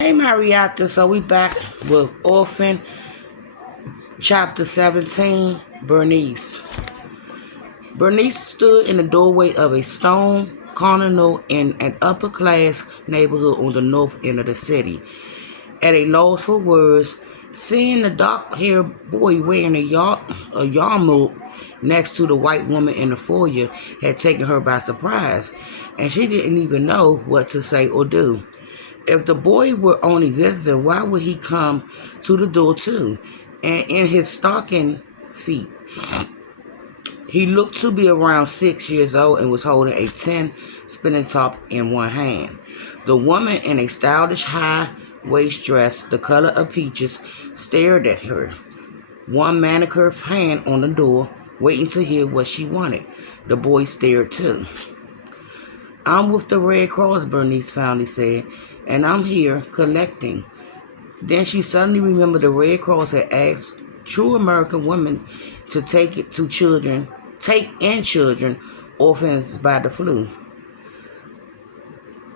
Hey Marietta, so we back with Orphan, chapter 17, Bernice. Bernice stood in the doorway of a stone colonial in an upper-class neighborhood on the north end of the city. At a loss for words, seeing the dark-haired boy wearing a yarmulke next to the white woman in the foyer had taken her by surprise, and she didn't even know what to say or do. If the boy were only visitor, why would he come to the door too? And in his stocking feet, he looked to be around 6 years old and was holding a tin spinning top in one hand. The woman in a stylish high waist dress, the color of peaches, stared at her, one manicured hand on the door, waiting to hear what she wanted. The boy stared too. I'm with the Red Cross, Bernice finally said, and I'm here collecting. Then she suddenly remembered the Red Cross had asked true American women to take in children orphans by the flu.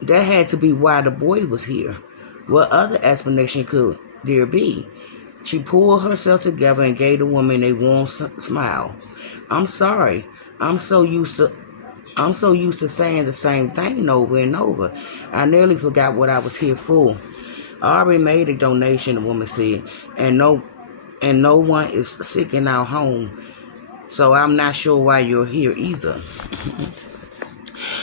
That had to be why the boy was here. What other explanation could there be? She pulled herself together and gave the woman a warm smile. I'm sorry. I'm so used to I'm so used to saying the same thing over and over. I nearly forgot what I was here for. I already made a donation, the woman said, and no one is sick in our home. So I'm not sure why you're here either.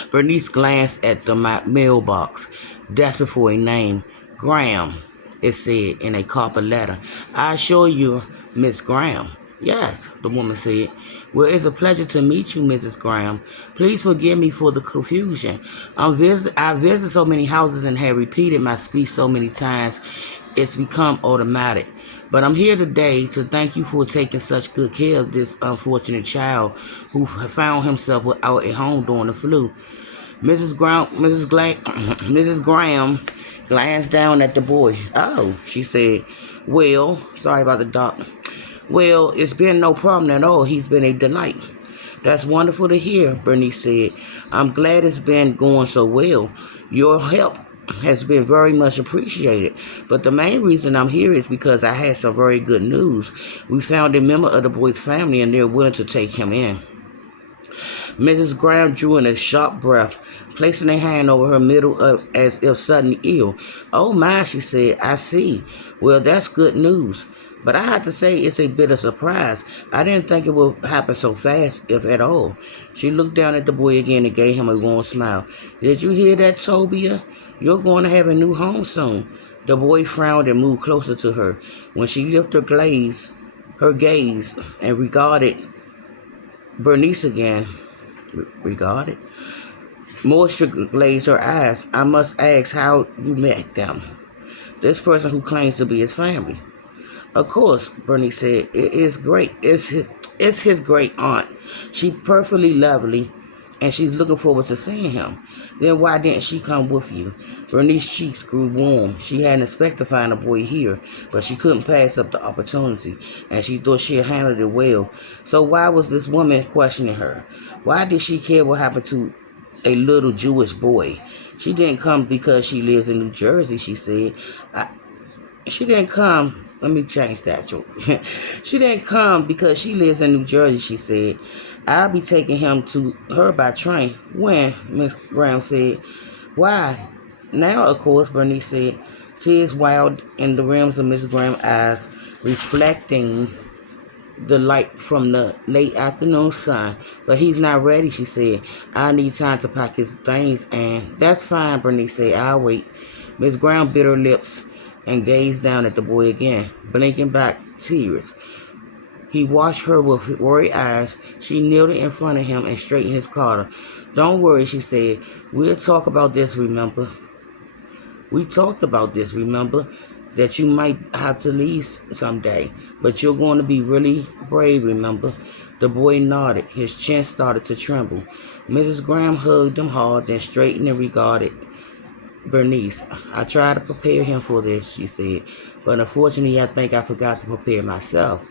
Bernice glanced at the mailbox, desperate for a name. Graham, it said in a copper letter. I assure you, Miss Graham. Yes, the woman said. Well, it's a pleasure to meet you, Mrs. Graham. Please forgive me for the confusion. I visit so many houses and have repeated my speech so many times, it's become automatic. But I'm here today to thank you for taking such good care of this unfortunate child who found himself without a home during the flu. Mrs. Graham glanced down at the boy. Oh, she said. Well, sorry about the doc. Well, it's been no problem at all. He's been a delight. That's wonderful to hear, Bernice said. I'm glad it's been going so well. Your help has been very much appreciated. But the main reason I'm here is because I had some very good news. We found a member of the boy's family and they're willing to take him in. Mrs. Graham drew in a sharp breath, placing a hand over her middle as if suddenly ill. Oh my, she said, I see. Well, that's good news. But I have to say it's a bit of surprise. I didn't think it would happen so fast, if at all. She looked down at the boy again and gave him a warm smile. Did you hear that, Tobia? You're going to have a new home soon. The boy frowned and moved closer to her. When she lifted her gaze, and regarded Bernice again, regarded? Moisture glazed her eyes. I must ask how you met them. This person who claims to be his family. Of course, Bernie said, it is great. It's his great aunt. She's perfectly lovely, and she's looking forward to seeing him. Then why didn't she come with you? Bernice's cheeks grew warm. She hadn't expected to find a boy here, but she couldn't pass up the opportunity, and she thought she had handled it well. So why was this woman questioning her? Why did she care what happened to a little Jewish boy? She didn't come because she lives in New Jersey, she said. She didn't come. Let me change that. She didn't come because she lives in New Jersey, she said. I'll be taking him to her by train. When? Miss Graham said. Why? Now, of course, Bernice said. Tears welled in the rims of Miss Graham's eyes, reflecting the light from the late afternoon sun. But he's not ready, she said. I need time to pack his things, and that's fine, Bernice said. I'll wait. Miss Graham bit her lips and gazed down at the boy again, blinking back tears. He watched her with worried eyes. She kneeled in front of him and straightened his collar. Don't worry, she said. We'll talk about this, remember? We talked about this, remember? That you might have to leave someday, but you're going to be really brave, remember? The boy nodded. His chin started to tremble. Mrs. Graham hugged him hard, then straightened and regarded Bernice. I tried to prepare him for this, she said, but unfortunately I think I forgot to prepare myself.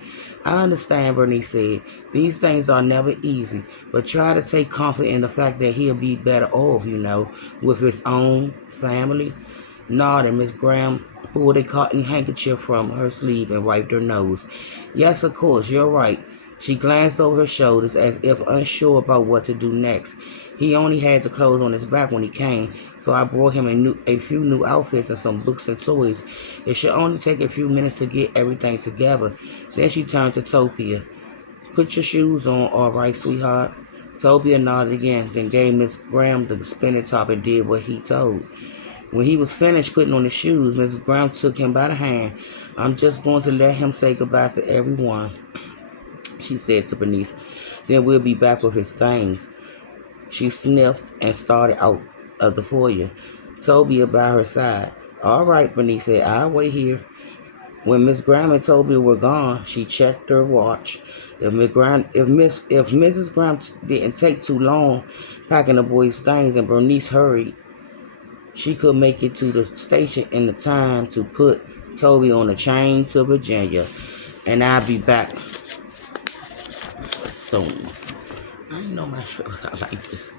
I understand, Bernice said. These things are never easy, but try to take comfort in the fact that he'll be better off, with his own family. nodded. Miss Graham pulled a cotton handkerchief from her sleeve and wiped her nose. Yes, of course, you're right. She glanced over her shoulders as if unsure about what to do next. He only had the clothes on his back when he came, so I brought him a few new outfits and some books and toys. It should only take a few minutes to get everything together. Then she turned to Topia. Put your shoes on, all right, sweetheart? Topia nodded again, then gave Miss Graham the spinning top and did what he told. When he was finished putting on the shoes, Mrs. Graham took him by the hand. I'm just going to let him say goodbye to everyone, she said to Bernice. Then we'll be back with his things. She sniffed and started out of the foyer, Toby by her side. All right, Bernice said, I'll wait here. When Miss Graham and Toby were gone, she checked her watch. If Mrs. Graham didn't take too long packing the boys' things and Bernice hurried, she could make it to the station in the time to put Toby on a train to Virginia. And I'll be back soon. I didn't know my shirt was out like this.